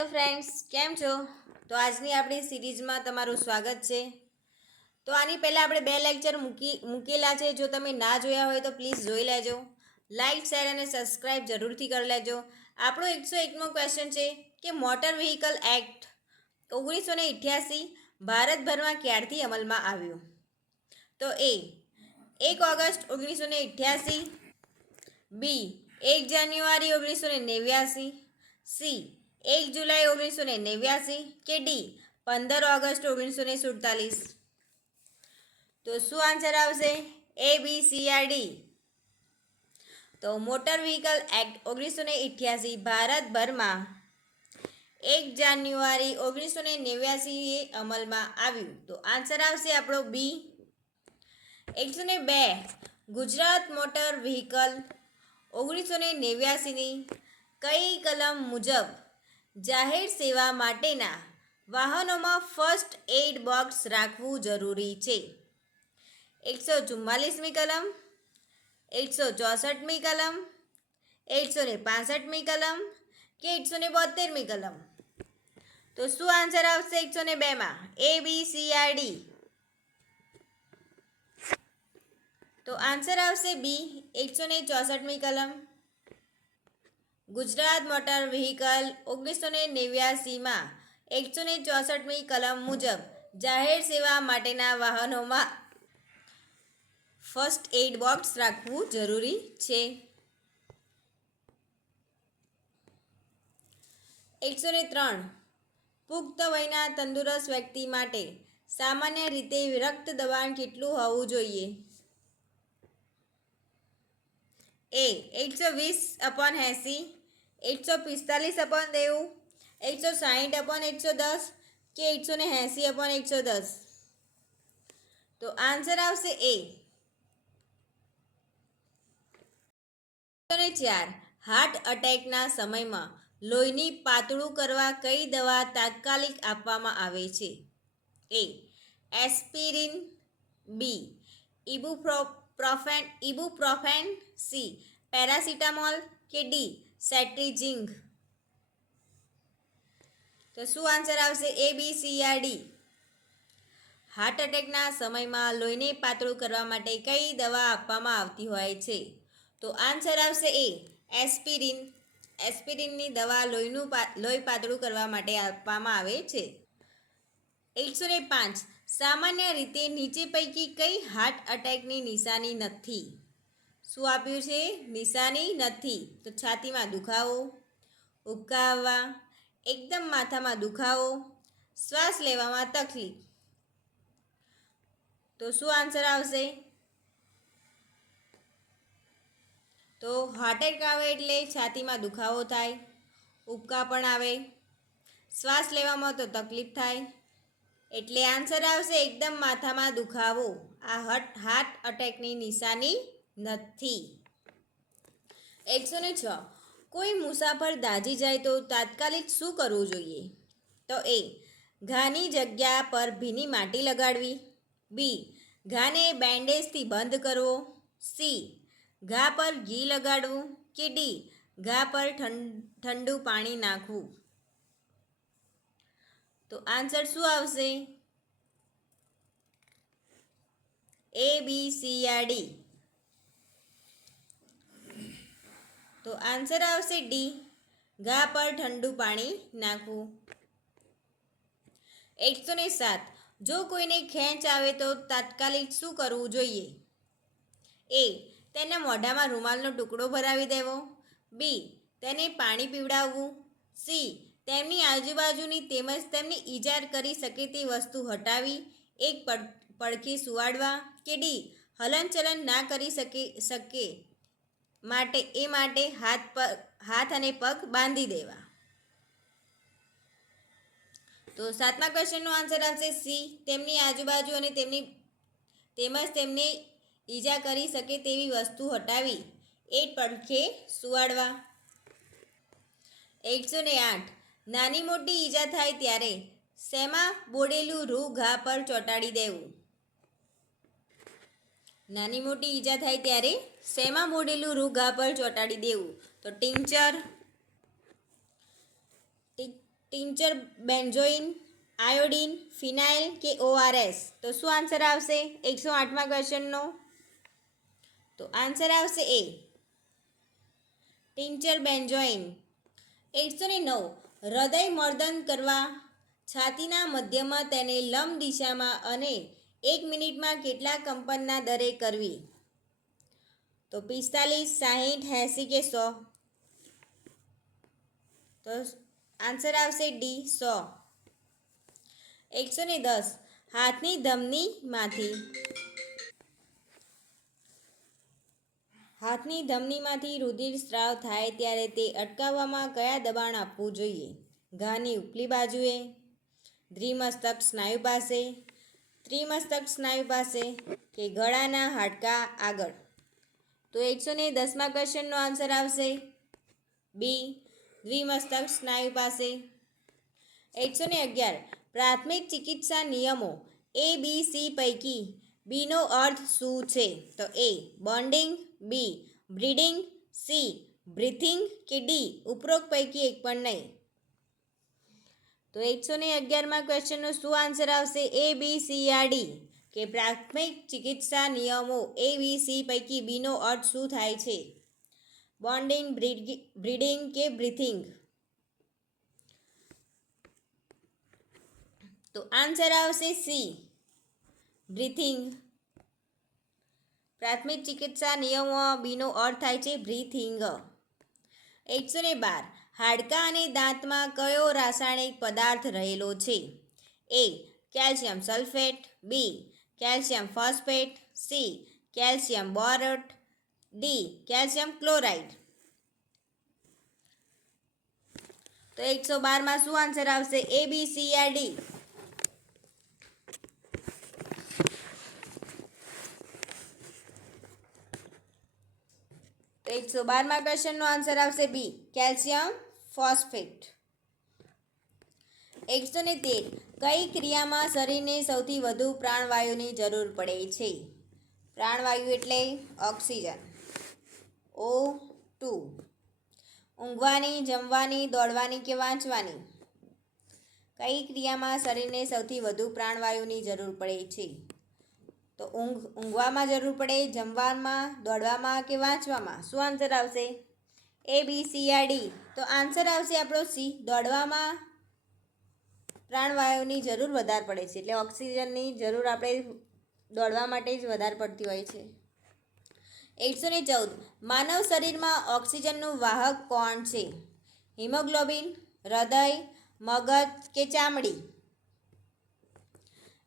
Hello friends, કેમ છો? તો આજની આપણી સિરીઝમાં તમારું સ્વાગત છે. તો આની પહેલાં આપણે 2 લેક્ચર મૂકેલા છે. જો તમે ના જોયા હોય તો પ્લીઝ જોઈ લેજો. લાઇક, શેર અને સબસ્ક્રાઈબ જરૂરથી કરી લેજો. આપણો 101મો ક્વેશ્ચન છે કે મોટર વ્હીકલ એક્ટ 1988 ભારતભરમાં ક્યારથી અમલમાં આવ્યું? તો એ 1 ઓગસ્ટ 1988, બી 1 જાન્યુઆરી 1989, સી 1 જુલાઈ 1989 કે ડી 15 ઓગસ્ટ 1947? તો શું આન્સર આવશે? એ, બી, સી યા ડી? તો મોટર વ્હીકલ એક્ટ 1988 ભારતભરમાં 1 જાન્યુઆરી 1989 એ અમલમાં આવ્યું. તો આન્સર આવશે આપણો બી. 102 ગુજરાત મોટર વ્હીકલ 1989ની કઈ કલમ મુજબ જાહેર સેવા માટેના વાહનોમાં ફર્સ્ટ એઇડ બોક્સ રાખવું જરૂરી છે? 144મી કલમ, 164મી કલમ, 165મી કલમ કે 172મી કલમ? તો શું આન્સર આવશે 102માં? એ, બી, સી યા ડી? તો આન્સર આવશે બી, 164મી કલમ. ગુજરાત મોટર વ્હીકલ 1989માં 164મી કલમ મુજબ જાહેર સેવા માટેના વાહનોમાં ફર્સ્ટ એઇડ બોક્સ રાખવું જરૂરી છે. 103 પુખ્ત વયના તંદુરસ્ત વ્યક્તિ માટે સામાન્ય રીતે રક્ત દબાણ કેટલું હોવું જોઈએ? એ 120/80, 145/90, 160/110 કે 180/110? તો આન્સર આવશે એ. 104 હાર્ટ અટેકના સમયમાં લોહીની પાતળું કરવા કઈ દવા તાત્કાલિક આપવામાં આવે છે? એ એસ્પિરિન, બી ઇબુપ્રોફેન, સી પેરાસિટામોલ કે ડી સેટ્રીજિંગ? તો શું આન્સર આવશે? એ, બી, સી યા ડી? હાર્ટ અટેકના સમયમાં લોહીને પાતળું કરવા માટે કઈ દવા આપવામાં આવતી હોય છે? તો આન્સર આવશે એ એસ્પિરિન. એસ્પિરિનની દવા લોહી પાતળું કરવા માટે આપવામાં આવે છે. 105 સામાન્ય રીતે નીચે પૈકી કઈ હાર્ટ અટેકની નિશાની નથી? શું આપ્યું છે? નિશાની નથી. તો છાતીમાં દુખાવો, ઉબકા આવવા, એકદમ માથામાં દુખાવો, શ્વાસ લેવામાં તકલીફ? તો શું આન્સર આવશે? તો હાર્ટ એટેક આવે એટલે છાતીમાં દુખાવો થાય, ઉબકા પણ આવે, શ્વાસ લેવામાં તો તકલીફ થાય. એટલે આન્સર આવશે એકદમ માથામાં દુખાવો. આ હાર્ટ અટેકની નિશાની નથી. 106 કોઈ મુસાફર દાઝી જાય તો તાત્કાલિક શું કરવું જોઈએ? તો એ ઘાની જગ્યા પર ભીની માટી લગાડવી, બી ઘાને બેન્ડેજથી બંધ કરવો, સી ઘા પર ઘી લગાડવું કે ડી ઘા પર ઠંડુ પાણી નાખવું? તો આન્સર શું આવશે? એ, બી, સી યા ડી? તો આન્સર આવશે ડી ઘા પર ઠંડુ પાણી નાખવું. 107 જો કોઈને ખેંચ આવે તો તાત્કાલિક શું કરવું જોઈએ? એ તેના મોઢામાં રૂમાલનો ટુકડો ભરાવી દેવો, બી તેને પાણી પીવડાવવું, સી તેમની આજુબાજુની તેમજ તેમની ઈજા કરી શકે તે વસ્તુ હટાવી એક પડખે સુવાડવા કે ડી હલનચલન ના કરી શકે માટે હાથ અને પગ બાંધી દેવા? તો 7મા ક્વેશ્ચનનો આન્સર આવશે સી તેમની આજુબાજુ અને તેમજ તેમને ઈજા કરી શકે તેવી વસ્તુ હટાવી એક પડખે સુવાડવા. 108 નાની મોટી ઈજા થાય ત્યારે શેમાં બોળેલું રૂ ઘા પર ચોંટાડી દેવું? નાની મોટી ઈજા થાય ત્યારે શેમાં બોળેલું રૂ ઘા પર ચોંટાડી દેવું? તો ટિંચર, ટિંચર બેન્ઝોઇન, આયોડીન, ફિનાઇલ કે ORS? તો શું આન્સર આવશે 108મા ક્વેશ્ચનનો? તો આન્સર આવશે એ ટિંચર બેન્ઝોઇન. 109 હૃદય મર્દન કરવા છાતીના મધ્યમાં તેને લંબ દિશામાં અને 1 મિનિટમાં કેટલા કંપનના દરે કરવી? તો 45, 60, 80 કે 100? તો આન્સર આવશે ડી 100. 110 હાથની ધમનીમાંથી રુધિર સ્રાવ થાય ત્યારે તે અટકાવવામાં કયા દબાણ આપવું જોઈએ? ઘાની ઉપલી બાજુએ, દ્વિમસ્તક સ્નાયુ પાસે, ત્રિમસ્તક સ્નાયુ પાસે કે ગળાના હાડકા આગળ? તો 110મા ક્વેશ્ચનનો આન્સર આવશે બી દ્વિમસ્તક સ્નાયુ પાસે. 111 પ્રાથમિક ચિકિત્સા નિયમો ABC પૈકી બીનો અર્થ શું છે? તો એ બોન્ડિંગ, બી બ્રીડિંગ, સી બ્રીથિંગ કે ડી ઉપરોક્ત પૈકી એક પણ નહીં? તો 111મા ક્વેશ્ચનનો શું આન્સર આવશે? એ બી સી યા ડી કે પ્રાથમિક ચિકિત્સા નિયમો ABC પૈકી બીનો અર્થ શું થાય છે? બોન્ડિંગ, બ્રીડિંગ કે બ્રીથિંગ? તો આન્સર આવશે સી બ્રીથિંગ. પ્રાથમિક ચિકિત્સા નિયમોમાં બીનો અર્થ થાય છે બ્રીથિંગ. 112 હાડકાં અને દાંતમાં કયો રાસાયણિક પદાર્થ રહેલો છે? A calcium sulphate, B calcium phosphate, C calcium borate, D calcium chloride? તો 112માં શું આન્સર આવશે? એ બી સી યા ડી? તો 112મા ક્વેશ્ચનનો આન્સર આવશે બી કેલ્શિયમ ફોસ્ફેટ. 113 કઈ ક્રિયામાં શરીરને સૌથી વધુ પ્રાણવાયુની જરૂર પડે છે? પ્રાણવાયુ એટલે ઓક્સિજન, O2. ઊંઘવાની, જમવાની, દોડવાની કે વાંચવાની? કઈ ક્રિયામાં શરીરને સૌથી વધુ પ્રાણવાયુની જરૂર પડે છે? તો ઊંઘવામાં જરૂર પડે, જમવામાં, દોડવામાં કે વાંચવામાં? શું આન્સર આવશે? એ બી સી યા ડી? તો આન્સર આવશે આપણો સી દોડવામાં પ્રાણવાયુની જરૂર વધારે પડે છે. એટલે ઓક્સિજનની જરૂર આપણે દોડવા માટે જ વધારે પડતી હોય છે. 114 માનવ શરીરમાં ઓક્સિજનનું વાહક કોણ છે? હિમોગ્લોબિન, હૃદય, મગજ કે ચામડી?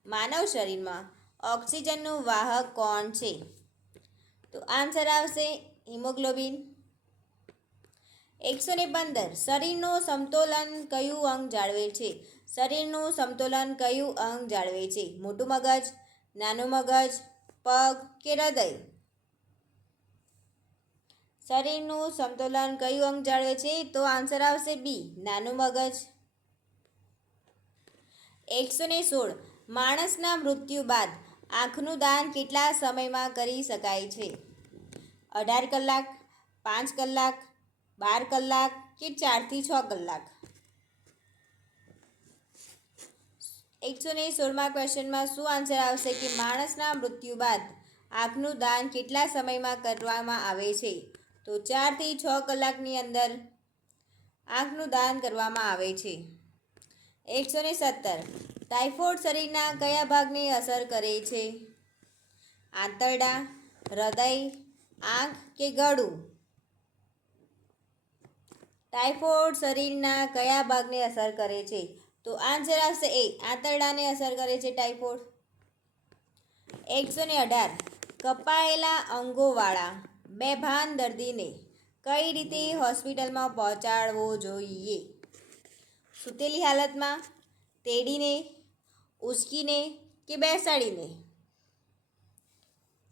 માનવ શરીરમાં ઓક્સિજનનું વાહક કોણ છે? તો આન્સર આવશે હિમોગ્લોબિન. 115 શરીરનું સમતોલન કયું અંગ જાળવે છે? શરીરનું સમતોલન કયું અંગ જાળવે છે? મોટું મગજ, નાનું મગજ, પગ કે હૃદય? શરીરનું સમતોલન કયું અંગ જાળવે છે? તો આન્સર આવશે બી નાનું મગજ. 116 માણસના મૃત્યુ બાદ આંખનું દાન કેટલા સમયમાં કરી શકાય છે? 18 કલાક, 5 કલાક, 12 કલાક કે 4 થી 6 કલાક? 116મા ક્વેશ્ચનમાં શું આન્સર આવશે કે માણસના મૃત્યુ બાદ આંખનું દાન કેટલા સમયમાં કરવામાં આવે છે? તો 4 થી 6 કલાકની અંદર આંખનું દાન કરવામાં આવે છે. 117 ટાઇફોઇડ શરીરના કયા ભાગને અસર કરે છે? આંતરડા, હૃદય, આંખ કે ગળું? ટાઇફોઇડ શરીરના કયા ભાગને અસર કરે છે? તો આન્સર આવશે એ આંતરડાને અસર કરે છે ટાઇફોઇડ. 118 કપાયેલા અંગોવાળા બેભાન દર્દીને કઈ રીતે હોસ્પિટલમાં પહોંચાડવો જોઈએ? સૂતેલી હાલતમાં, તેડીને, ઉચકીને કે બેસાડીને?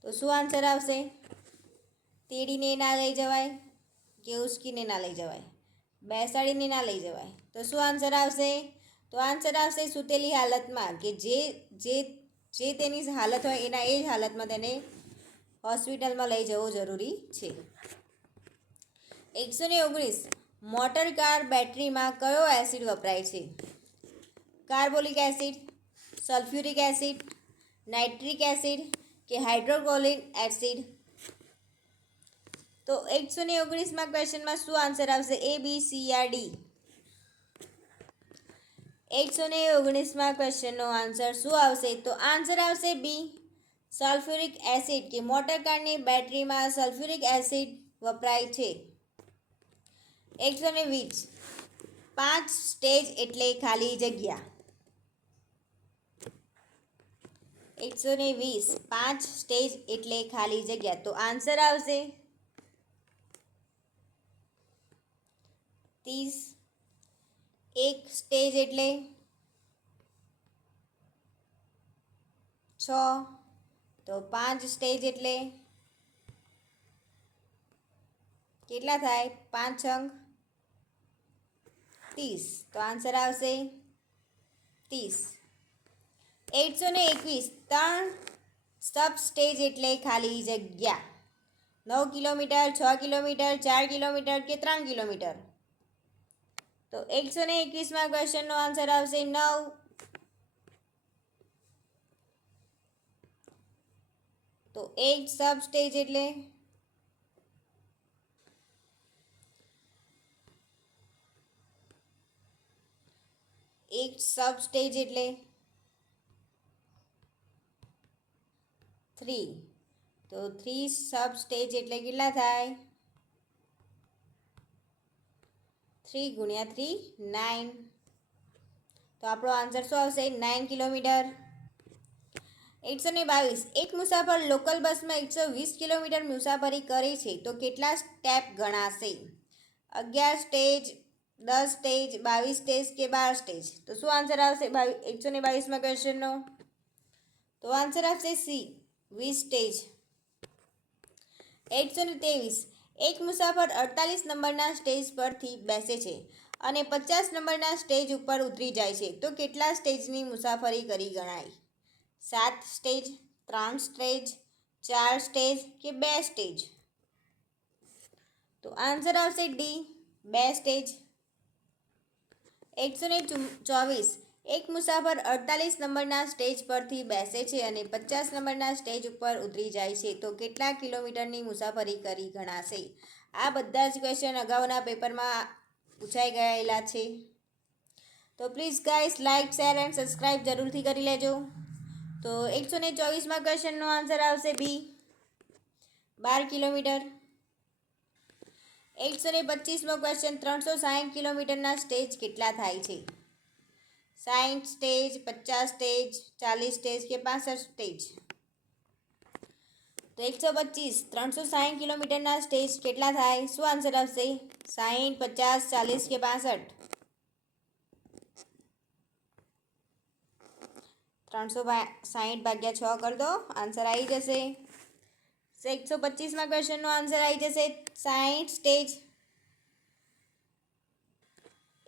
તો શું આન્સર આવશે? તેડીને ના લઈ જવાય કે ઉચકીને ના લઈ જવાય, બેસાડીને ના લઈ જવાય? તો શું આન્સર આવશે? તો આન્સર આવશે સૂતેલી હાલતમાં, કે જે તેની હાલત હોય એના એ જ હાલતમાં તેને હોસ્પિટલમાં લઈ જવો જરૂરી છે. 119 મોટર કાર બેટરીમાં કયો એસિડ વપરાય છે? Carbolic acid, sulphuric acid, nitric acid કે હાઇડ્રોક્લોરિક એસિડ? તો 119માં ક્વેશ્ચનમાં શું આન્સર આવશે? A, B, C યા D? 119માં ક્વેશ્ચનનો આન્સર શું આવશે? તો આન્સર આવશે બી, સલ્ફ્યુરિક એસિડ, કે મોટર કારની બેટરીમાં સલ્ફ્યુરિક એસિડ વપરાય છે. 120 5 સ્ટેજ એટલે ખાલી જગ્યા. 120 5 સ્ટેજ એટલે ખાલી જગ્યા. તો આન્સર આવશે 30. 1 સ્ટેજ એટલે 6. તો 5 સ્ટેજ એટલે કેટલા થાય? 5 અંક 30. તો આન્સર આવશે 30. 121 3 સબ સ્ટેજ એટલે ખાલી જગ્યા. 9 કિલોમીટર, 6 કિલોમીટર, 4 કિલોમીટર કે 3 કિલોમીટર? તો 121માં ક્વેશ્ચનનો આન્સર આવશે 9. તો 1 સબ સ્ટેજ એટલે 3. તો 3 સબ સ્ટેજ એટલે કેટલા થાય? 3 ગુણ્યા 3 9. તો આપણો આન્સર શું આવશે? 9 કિલોમીટર. 122 એક મુસાફર લોકલ બસમાં 120 કિલોમીટર મુસાફરી કરે છે તો કેટલા સ્ટેપ ગણાશે? 11 સ્ટેજ, 10 સ્ટેજ, 22 સ્ટેજ કે 12 સ્ટેજ? તો શું આન્સર આવશે 122માં ક્વેશ્ચનનો? તો આન્સર આવશે સી, 20 સ્ટેજ. 123 એક મુસાફર 48 નંબરના સ્ટેજ પરથી બેસે છે અને 50 નંબરના સ્ટેજ ઉપર ઉતરી જાય છે તો કેટલા સ્ટેજની મુસાફરી કરી ગણાય? 7 સ્ટેજ, 3 સ્ટેજ, 4 સ્ટેજ કે 2 સ્ટેજ? તો આન્સર આવશે ડી, 2 સ્ટેજ. 124 એક મુસાફર 48 નંબરના સ્ટેજ પરથી બેસે છે અને 50 નંબરના સ્ટેજ ઉપર ઉતરી જાય છે તો કેટલા કિલોમીટરની મુસાફરી કરી ગણાશે? આ બધા જ ક્વેશ્ચન અગાઉના પેપરમાં પૂછાઈ ગયેલા છે. તો please guys like, share and subscribe જરૂરથી કરી લેજો. તો 124માં ક્વેશ્ચનનો આન્સર આવશે બી, 12 કિલોમીટર. 125મો ક્વેશ્ચન 360 કિલોમીટરના સ્ટેજ કેટલા થાય છે? 60 સ્ટેજ, 50 સ્ટેજ, 40 સ્ટેજ કે 65 સ્ટેજ? તો 125 360 કિલોમીટરના સ્ટેજ કેટલા થાય? શું આન્સર આવશે? 60, 50, 40 કે 65? 360 ભાગ્યા 6 કરી દો, આન્સર આવી જશે. 125માં ક્વેશ્ચનનો આન્સર આવી જશે 60 સ્ટેજ.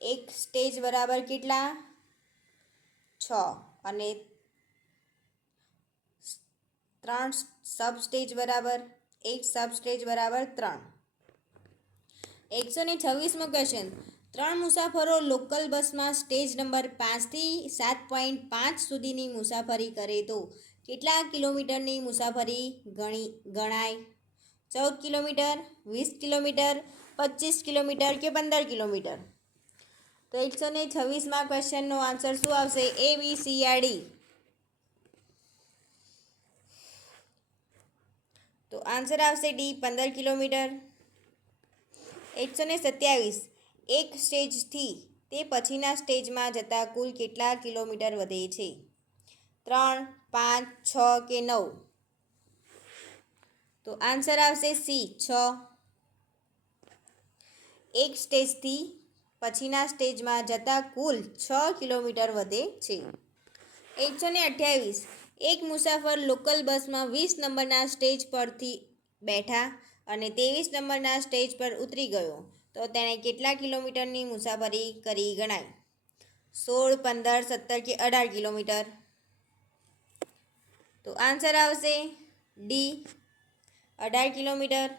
એક સ્ટેજ બરાબર કેટલા? 6 અને 3 સબ સ્ટેજ બરાબર 1 સબ સ્ટેજ બરાબર 3. 126મો ક્વેશ્ચન 3 મુસાફરો લોકલ બસમાં સ્ટેજ નંબર 5 થી 7.5 સુધીની મુસાફરી કરે તો કેટલા કિલોમીટરની મુસાફરી ગણાય? 14 કિલોમીટર, 20 કિલોમીટર, 25 કિલોમીટર કે 15 કિલોમીટર? તો 126માં ક્વેશ્ચનનો આન્સર શું આવશે? A, B, C યા D? તો આન્સર આવશે ડી, 15 કિલોમીટર. 127 એક સ્ટેજથી તે પછીના સ્ટેજમાં જતા કુલ કેટલા કિલોમીટર વધે છે? 3, 5, 6 કે 9? તો આન્સર આવશે સી, 6. એક સ્ટેજથી પછીના સ્ટેજમાં જતા કુલ 6 કિલોમીટર વધે છે. 128 એક મુસાફર લોકલ બસમાં 20 નંબરના સ્ટેજ પરથી બેઠા અને 23 નંબરના સ્ટેજ પર ઉતરી ગયો તો તેણે કેટલા કિલોમીટરની મુસાફરી કરી ગણાય? 16, 15, 17 કે 18 કિલોમીટર? તો આન્સર આવશે ડી, 18 કિલોમીટર.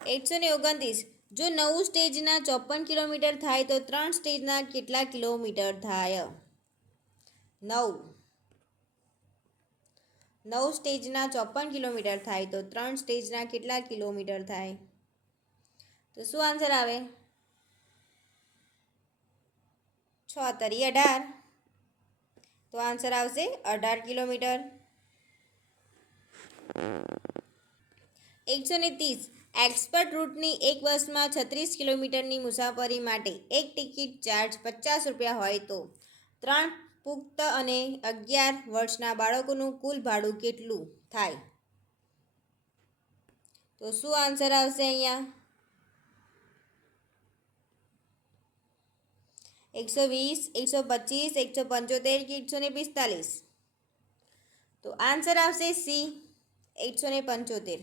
129 જો 9 સ્ટેજના 54 કિલોમીટર થાય તો 3 સ્ટેજના કેટલા કિલોમીટર થાય? 9 સ્ટેજના 54 કિલોમીટર થાય તો 3 સ્ટેજના કેટલા કિલોમીટર થાય? તો શું આન્સર આવે? 6 તરી 18, તો આન્સર આવશે 18 કિલોમીટર. 130 એક્સપર્ટ રૂટની એક બસમાં 36 કિલોમીટરની મુસાફરી માટે એક ટિકિટ ચાર્જ 50 રૂપિયા હોય તો 3 પુખ્ત અને 11 વર્ષના બાળકોનું કુલ ભાડું કેટલું થાય? તો શું આન્સર આવશે અહીંયા? 120, 125, 175 કે 145? તો આન્સર આવશે સી, 175.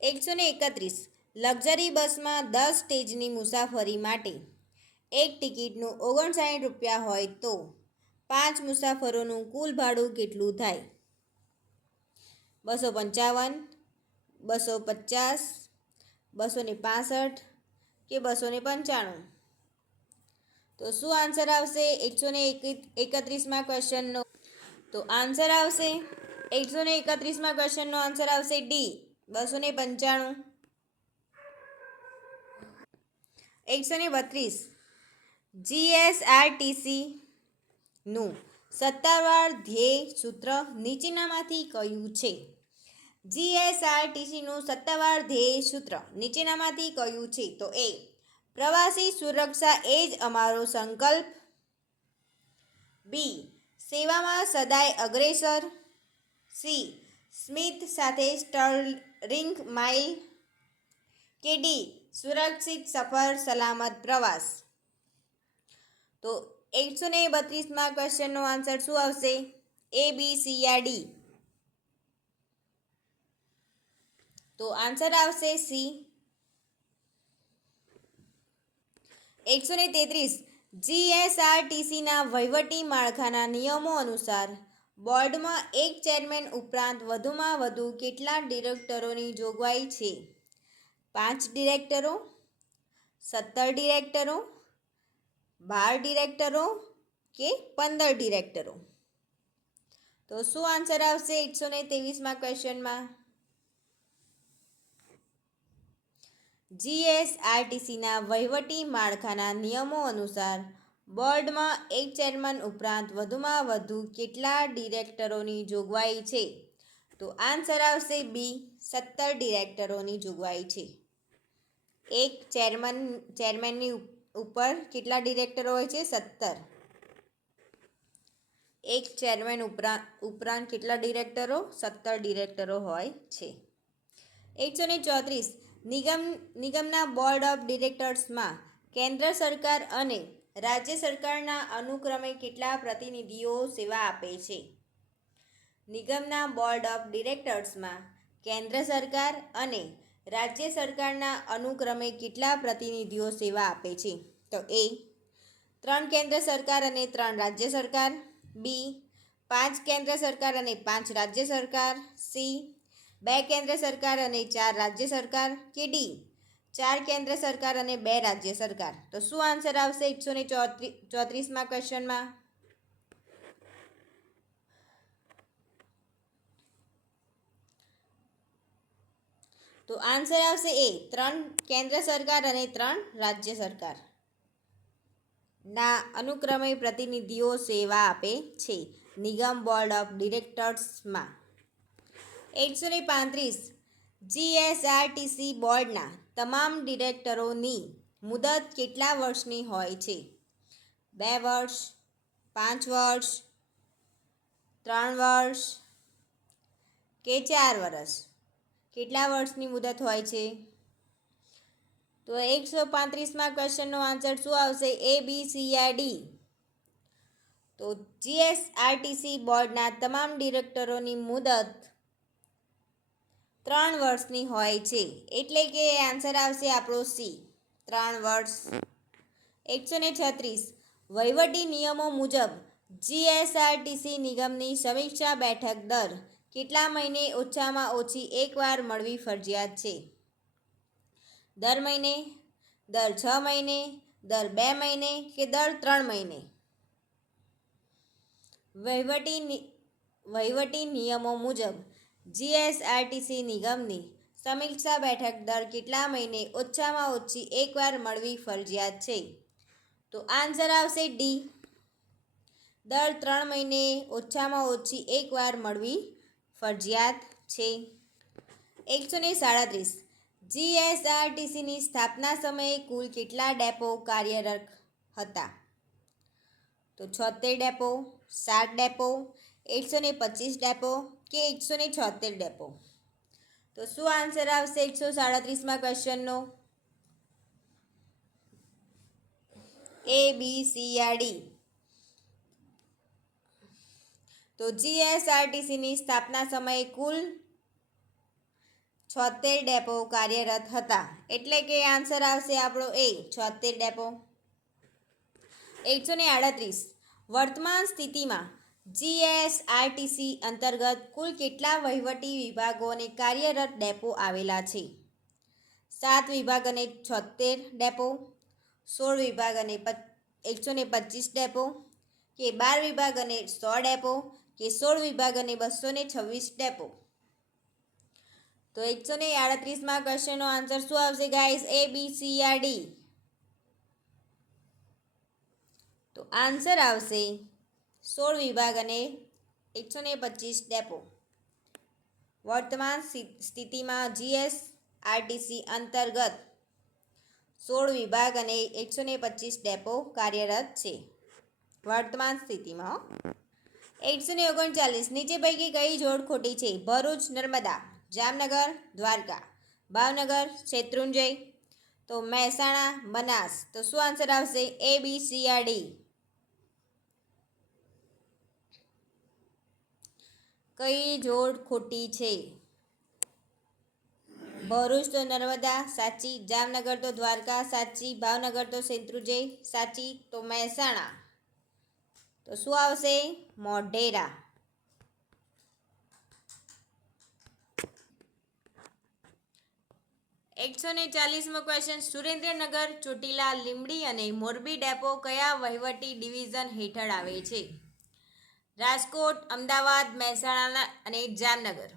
131 લક્ઝરી બસમાં 10 સ્ટેજની મુસાફરી માટે એક ટિકિટનું 59 રૂપિયા હોય તો 5 મુસાફરોનું કુલ ભાડું કેટલું થાય? 255, 250, 265 કે 295? તો શું આન્સર આવશે 131માં ક્વેશ્ચનનો? તો આન્સર આવશે 131માં ક્વેશ્ચનનો આન્સર આવશે ડી, 295. 132 જીએસઆરટીસીનું સત્તાવાર ધ્યેય સૂત્ર નીચેનામાંથી કયું છે? જીએસઆરટીસીનું સત્તાવાર ધ્યેય સૂત્ર નીચેનામાંથી કયું છે? તો એ પ્રવાસી સુરક્ષા એ જ અમારો સંકલ્પ, બી સેવામાં સદાય અગ્રેસર, સી સ્મિથ સાથે સ્ટર્લિંગ માઇલ, કે ડી સુરક્ષિત સફર સલામત પ્રવાસ? તો 132માં ક્વેશ્ચનનો આન્સર શું આવશે? એ, બી, સી યા ડી? તો આન્સર આવશે સી. 133 જીએસઆરટીસીના વહીવટી માળખાના નિયમો અનુસાર બોર્ડમાં એક ચેરમેન ઉપરાંત વધુમાં વધુ કેટલા ડિરેક્ટરોની જોગવાઈ છે? 5 ડિરેક્ટરો, 17 ડિરેક્ટરો, 12 ડિરેક્ટરો કે 15 ડિરેક્ટરો? તો શું આન્સર આવશે 123માં ક્વેશ્ચનમાં? જીએસઆરટીસીના વહીવટી માળખાના નિયમો અનુસાર બોર્ડમાં એક ચેરમેન ઉપરાંત વધુમાં વધુ કેટલા ડિરેક્ટરોની જોગવાઈ છે? તો આન્સર આવશે બી, 17 ડિરેક્ટરોની જોગવાઈ છે. એક ચેરમેનની ઉપર કેટલા ડિરેક્ટરો હોય છે? 17. એક ચેરમેન ઉપરાંત કેટલા ડિરેક્ટરો? 17 ડિરેક્ટરો હોય છે. 134 નિગમના બોર્ડ ઓફ ડિરેક્ટર્સમાં કેન્દ્ર સરકાર અને રાજ્ય સરકારના અનુક્રમે કેટલા પ્રતિનિધિઓ સેવા આપે છે? નિગમના બોર્ડ ઓફ ડિરેક્ટર્સમાં કેન્દ્ર સરકાર અને રાજ્ય સરકારના અનુક્રમે કેટલા પ્રતિનિધિઓ સેવા આપે છે? તો એ 3 કેન્દ્ર સરકાર અને 3 રાજ્ય સરકાર, બી 5 કેન્દ્ર સરકાર અને 5 રાજ્ય સરકાર, સી 2 કેન્દ્ર સરકાર અને 4 રાજ્ય સરકાર, કે ડી 4 કેન્દ્ર સરકાર અને 2 રાજ્ય સરકાર? તો શું આન્સર આવશે 134માં ક્વેશ્ચનમાં? તો આન્સર આવશે એ 3 કેન્દ્ર સરકાર અને 3 રાજ્ય સરકાર ના અનુક્રમે પ્રતિનિધિઓ સેવા આપે છે નિગમ બોર્ડ ઓફ ડિરેક્ટર્સમાં. 135 જીએસઆરટીસી બોર્ડના તમામ ડિરેક્ટરોની મુદત કેટલા વર્ષની હોય છે? 2 વર્ષ, 5 વર્ષ, 3 વર્ષ કે 4 વર્ષ? કેટલા વર્ષની મુદત હોય છે? તો 135માં ક્વેશ્ચનનો આન્સર શું આવશે? એ, બી, સી યા ડી? તો જીએસઆરટીસી બોર્ડના તમામ ડિરેક્ટરોની મુદત 3 વર્ષની હોય છે, એટલે કે આન્સર આવશે આપણો સી, 3 વર્ષ. 136 વહીવટી નિયમો મુજબ જીએસઆરટીસી નિગમની સમીક્ષા બેઠક દર કેટલા મહિને ઓછામાં ઓછી એકવાર મળવી ફરજિયાત છે? દર મહિને, દર 6 મહિને, દર 2 મહિને કે દર 3 મહિને? વહીવટી નિયમો મુજબ જીએસઆરટીસી નિગમની સમીક્ષા બેઠક દર કેટલા મહિને ઓછામાં ઓછી એકવાર મળવી ફરજિયાત છે? તો આન્સર આવશે ડી, દર 3 મહિને ઓછામાં ઓછી એકવાર મળવી ફરજિયાત છે. 137. જીએસઆરટીસીની સ્થાપના સમયે કુલ કેટલા ડેપો કાર્યરત હતા? તો 76 ડેપો, 7 ડેપો, 125 ડેપો કે 176 ડેપો? તો શું આન્સર આવશે 137માં ક્વેશ્ચનનો? એ, બી, સી યા ડી? તો જીએસઆરટીસીની સ્થાપના સમયે કુલ 76 ડેપો કાર્યરત હતા, એટલે કે આન્સર આવશે આપણો એ, 76 ડેપો. 138. વર્તમાન સ્થિતિમાં જીએસઆરટીસી અંતર્ગત કુલ કેટલા વહીવટી વિભાગો અને કાર્યરત ડેપો આવેલા છે? 7 વિભાગ અને 76 ડેપો, 16 વિભાગ અને 125 ડેપો કે 12 વિભાગ અને 100 ડેપો કે 16 વિભાગ અને 226 ડેપો? તો 138માં ક્વેશ્ચનનો આન્સર શું આવશે ગાઈઝ? એ, બી, સી યા ડી? તો આન્સર આવશે 16 વિભાગ અને 125 ડેપો. વર્તમાન સ્થિતિમાં જીએસઆરટીસી અંતર્ગત 16 વિભાગ અને 125 ડેપો કાર્યરત છે વર્તમાન સ્થિતિમાં. 139. નીચે પૈકી કઈ જોડ ખોટી છે? ભરૂચ નર્મદા, જામનગર દ્વારકા, ભાવનગર શેત્રુંજય, તો મહેસાણા બનાસ? તો શું આન્સર આવશે? એ, બી, સી યા ડી? કઈ જોડ ખોટી છે? ભરૂચ તો નર્મદા સાચી, જામનગર તો દ્વારકા સાચી, ભાવનગર તો શેત્રુંજય સાચી, તો મહેસાણા? તો શું આવશે? મોઢેરા. 140મો ક્વેશ્ચન. સુરેન્દ્રનગર, ચોટીલા, લીંબડી અને મોરબી ડેપો કયા વહીવટી ડિવિઝન હેઠળ આવે છે? રાજકોટ, અમદાવાદ, મહેસાણા અને જામનગર?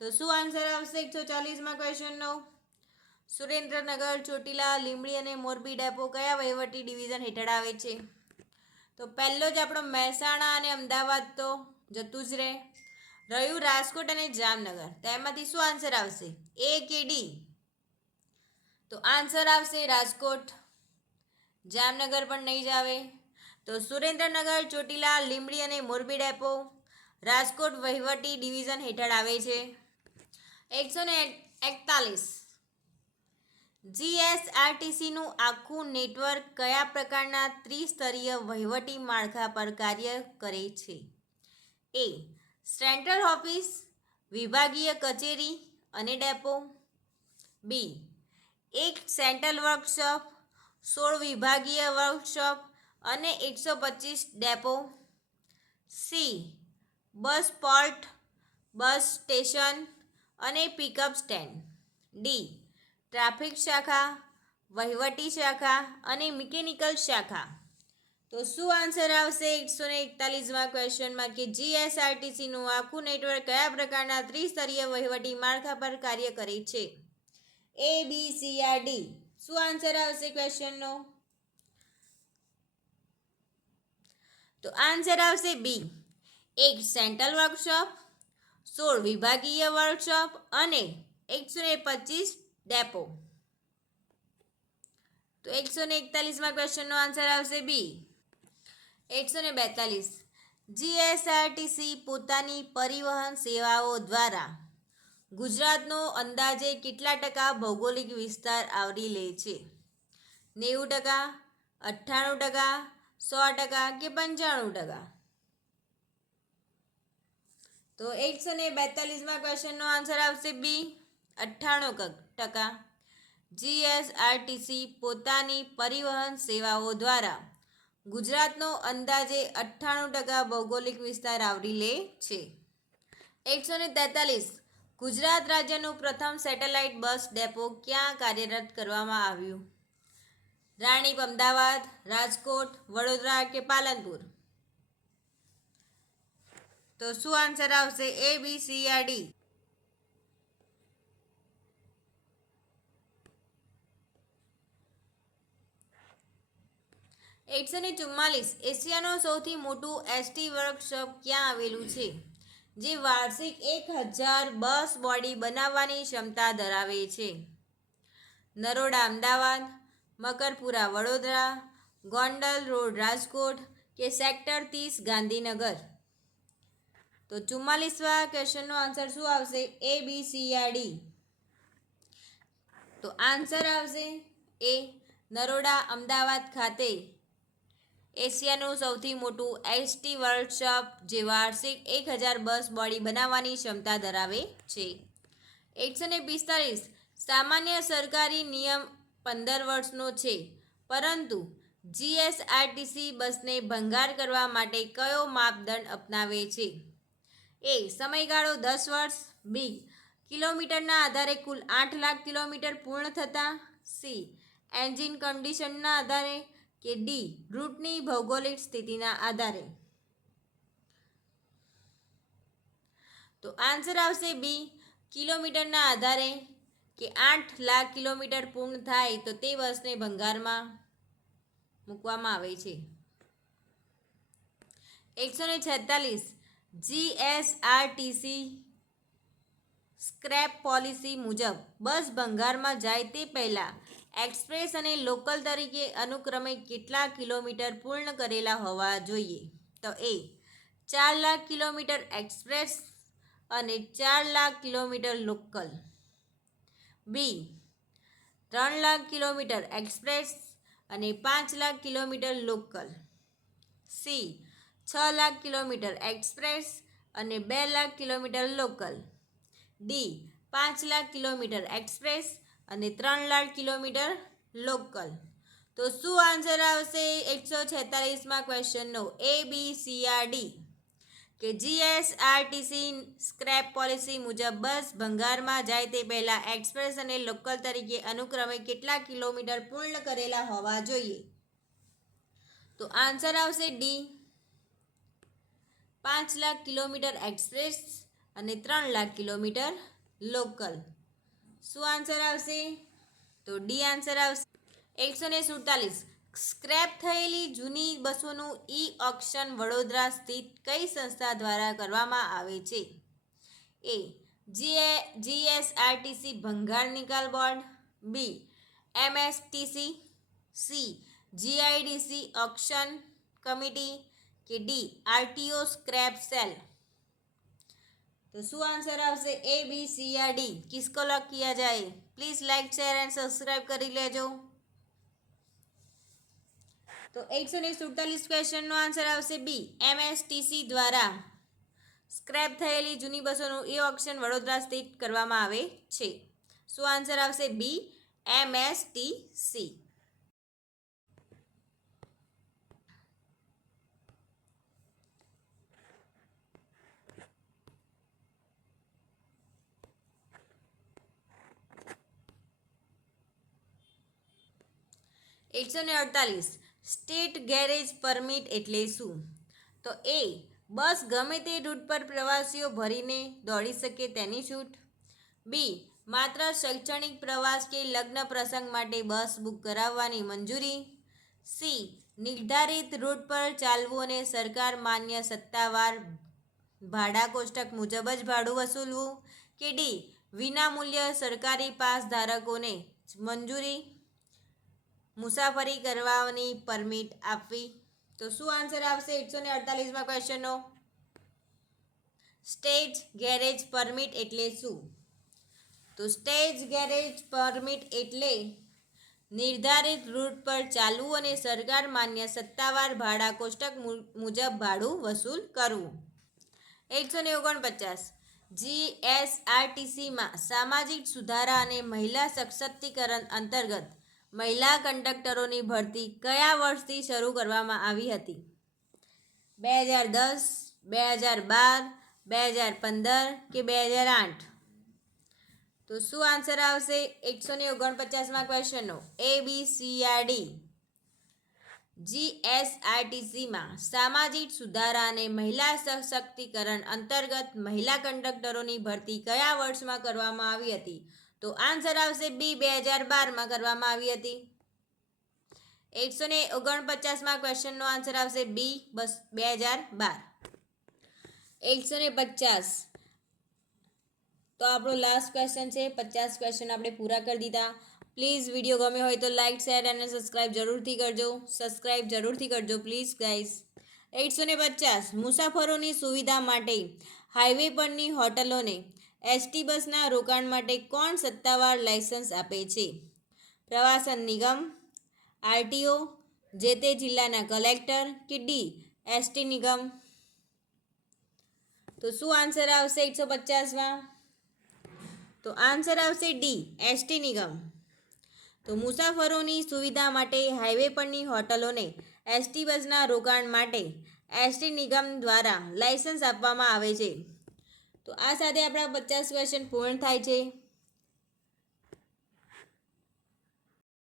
તો શું આન્સર આવશે 140માં ક્વેશ્ચનનો? સુરેન્દ્રનગર, ચોટીલા, લીંબડી અને મોરબી ડેપો કયા વહીવટી ડિવિઝન હેઠળ આવે છે? તો પહેલો જ આપણો મહેસાણા અને અમદાવાદ તો જતું જ રહે. રહ્યું રાજકોટ અને જામનગર, તેમાંથી શું આન્સર આવશે? એ કે ડી? તો આન્સર આવશે રાજકોટ. જામનગર પણ નહીં જ આવે. તો સુરેન્દ્રનગર, ચોટીલા, લીંબડી અને મોરબી ડેપો રાજકોટ વહીવટી ડિવિઝન હેઠળ આવે છે. 141. જીએસઆરટીસીનું આખું નેટવર્ક કયા પ્રકારના ત્રિસ્તરીય વહીવટી માળખા પર કાર્ય કરે છે? એ, સેન્ટ્રલ ઓફિસ, વિભાગીય કચેરી અને ડેપો. બી, એક સેન્ટ્રલ વર્કશોપ, 16 વિભાગીય વર્કશોપ અને 125 ડેપો. સી, બસ પોર્ટ, બસ સ્ટેશન અને પિકઅપ સ્ટેન્ડ. ડી, ટ્રાફિક શાખા, વહીવટી શાખા અને મિકેનિકલ શાખા? તો શું આન્સર આવશે 141માં ક્વેશ્ચનમાં કે જીએસઆરટીસીનું આખું નેટવર્ક કયા પ્રકારના ત્રિસ્તરીય વહીવટી માળખા પર કાર્ય કરે છે? એ, બી, સી યા ડી? શું આન્સર આવશે ક્વેશ્ચનનો? તો આન્સર આવશે બી, એક સેન્ટ્રલ વર્કશોપ, 16 વિભાગીય વર્કશોપ અને 125 ડેપો. તો 141માં ક્વેશ્ચનનો આન્સર આવશે બી. 142. જીએસઆરટીસી પોતાની પરિવહન સેવાઓ દ્વારા ગુજરાતનો અંદાજે કેટલા ટકા ભૌગોલિક વિસ્તાર આવરી લે છે? 90%, 98%, 100% કે 95%? તો 142માં ક્વેશ્ચનનો આન્સર આવશે બી, 98%. જીએસઆરટીસી પોતાની પરિવહન સેવાઓ દ્વારા ગુજરાતનો અંદાજે 98% ભૌગોલિક વિસ્તાર આવરી લે છે. 143. ગુજરાત રાજ્યનું પ્રથમ સેટેલાઇટ બસ ડેપો ક્યાં કાર્યરત કરવામાં આવ્યું? રાણીપ, અમદાવાદ, રાજકોટ, વડોદરા કે પાલનપુર? તો શું આન્સર આવશે? A, B, C યા D? એશિયાનું સૌથી મોટું એસટી વર્કશોપ ક્યાં આવેલું છે, જે વાર્ષિક 1000 બસ બોડી બનાવવાની ક્ષમતા ધરાવે છે? નરોડા, અમદાવાદ, મકરપુરા, વડોદરા, ગોંડલ રોડ, રાજકોટ કે સેક્ટર 30 ગાંધીનગર? તો 44મા ક્વેશ્ચનનો આન્સર શું આવશે? A, B, C યા D? તો આન્સર આવશે A, નરોડા, અમદાવાદ ખાતે એશિયાનું સૌથી મોટું એસટી વર્કશોપ, જે વાર્ષિક 1000 બસ બોડી બનાવવાની ક્ષમતા ધરાવે છે. 145 સામાન્ય સરકારી નિયમ 15 વર્ષનો છે, પરંતુ જીએસઆરટીસી બસને ભંગાર કરવા માટે કયો માપદંડ અપનાવે છે? A, સમયગાળો 10 વર્ષ, B, કિલોમીટરના આધારે કુલ 8 લાખ કિલોમીટર પૂર્ણ થતાં, C, એન્જિન કન્ડિશનના આધારે કે D, રૂટની ભૌગોલિક સ્થિતિના આધારે? તો આન્સર આવશે B, કિલોમીટરના આધારે, કે 8 લાખ કિલોમીટર પૂર્ણ થાય તો તે બસને ભંગારમાં મૂકવામાં આવે છે. 146 જીએસઆરટીસી સ્ક્રેપ પોલિસી મુજબ બસ ભંગારમાં જાય તે પહેલાં એક્સપ્રેસ અને લોકલ તરીકે અનુક્રમે કેટલા કિલોમીટર પૂર્ણ કરેલા હોવા જોઈએ? તો A, 4 લાખ કિલોમીટર એક્સપ્રેસ અને 4 lakh kilometre local, B, 3 lakh kilometre express અને 5 lakh kilometre local, C, 6 lakh kilometre express અને 2 lakh kilometre local, D, 5 lakh kilometre express અને 3 લાખ કિલોમીટર લોકલ? તો શું આન્સર આવશે 146મા ક્વેશ્ચનનો? A, B, C યા D? કે જીએસઆરટીસી સ્ક્રેપ પોલિસી મુજબ બસ ભંગારમાં જાય તે પહેલાં એક્સપ્રેસ અને લોકલ તરીકે અનુક્રમે કેટલા કિલોમીટર પૂર્ણ કરેલા હોવા જોઈએ? તો આન્સર આવશે D, 5 લાખ કિલોમીટર એક્સપ્રેસ અને 3 લાખ કિલોમીટર લોકલ. શું આન્સર આવશે? તો D આન્સર આવશે. 147 સ્ક્રેપ થયેલી જૂની બસોનું ઈ-ઓક્શન વડોદરા સ્થિત કઈ સંસ્થા દ્વારા કરવામાં આવે છે? A, જીએસઆરટીસી ભંગાર નિકાલ board, B, એમએસટીસી, C, GIDC auction committee કે D, આરટીઓ स्क्रैप सेल? तो शू आंसर आवशे? A, B, C या D? किसको लॉक किया जाए? Please like share and subscribe करी लेजो. तो 147 क्वेश्चन नो आंसर आवशे B, एमएसटीसी द्वारा स्क्रैप थयेली जूनी बसोनुं ई ऑक्शन वडोदरा स्थित करवामां आवे छे. शू आंसर आवशे? B, MSTC. એકસો ને 48 સ્ટેટ ગેરેજ પરમિટ એટલે શું? તો A, બસ ગમે તે રૂટ પર પ્રવાસીઓ ભરીને દોડી શકે તેની છૂટ, B, માત્ર શૈક્ષણિક પ્રવાસ કે લગ્ન પ્રસંગ માટે બસ બુક કરાવવાની મંજૂરી, C, નિર્ધારિત રૂટ પર ચાલવું અને સરકાર માન્ય સત્તાવાર ભાડા કોષ્ટક મુજબ જ ભાડું વસૂલવું, કે D, વિનામૂલ્ય સરકારી પાસ ધારકોને મંજૂરી મુસાફરી કરવાની પરમિટ આપવી? તો શું આન્સર આવશે 148મા ક્વેશ્ચનનો? સ્ટેટ ગેરેજ પરમિટ એટલે શું? તો સ્ટેટ ગેરેજ પરમિટ એટલે નિર્ધારિત રૂટ પર ચાલવું અને સરકાર માન્ય સત્તાવાર ભાડા કોષ્ટક મુજબ ભાડું વસૂલ કરવું. 149 જીએસઆરટીસીમાં સામાજિક સુધારા અને મહિલા સશક્તિકરણ અંતર્ગત મહિલા કંડક્ટરોની ભરતી કયા વર્ષથી શરૂ કરવામાં આવી હતી? 2010, 2012, 2015 કે 2008? તો શું આન્સર આવશે 149માં ક્વેશ્ચનનો? ABCD. GSRTCમાં સામાજિક સુધારા અને મહિલા સશક્તિકરણ અંતર્ગત મહિલા કંડક્ટરોની ભરતી કયા વર્ષમાં કરવામાં આવી હતી? તો આન્સર આવશે બી, 2012માં કરવામાં આવી હતી. 149માં ક્વેશ્ચનનો આન્સર આવશે બી, 2012. 150. તો આપણો લાસ્ટ ક્વેશ્ચન છે. 50 ક્વેશ્ચન આપણે પૂરા કરી દીધા. પ્લીઝ વિડીયો ગમ્યો હોય તો લાઇક, શેર અને સબસ્ક્રાઇબ જરૂરથી કરજો પ્લીઝ ગાઈઝ. 150. મુસાફરોની સુવિધા માટે હાઈવે પરની હોટલોને એસટી બસના રોકાણ માટે કોણ સત્તાવાર લાયસન્સ આપે છે? પ્રવાસન નિગમ, આરટીઓ, જે તે જિલ્લાના કલેક્ટર કે ડી, એસટી નિગમ? તો શું આન્સર આવશે 150માં? તો આન્સર આવશે ડી, એસટી નિગમ. તો મુસાફરોની સુવિધા માટે હાઈવે પરની હોટલોને એસટી બસના રોકાણ માટે એસટી નિગમ દ્વારા લાયસન્સ આપવામાં આવે છે. તો આ સાથે આપણા 50 ક્વેશ્ચન પૂર્ણ થાય છે.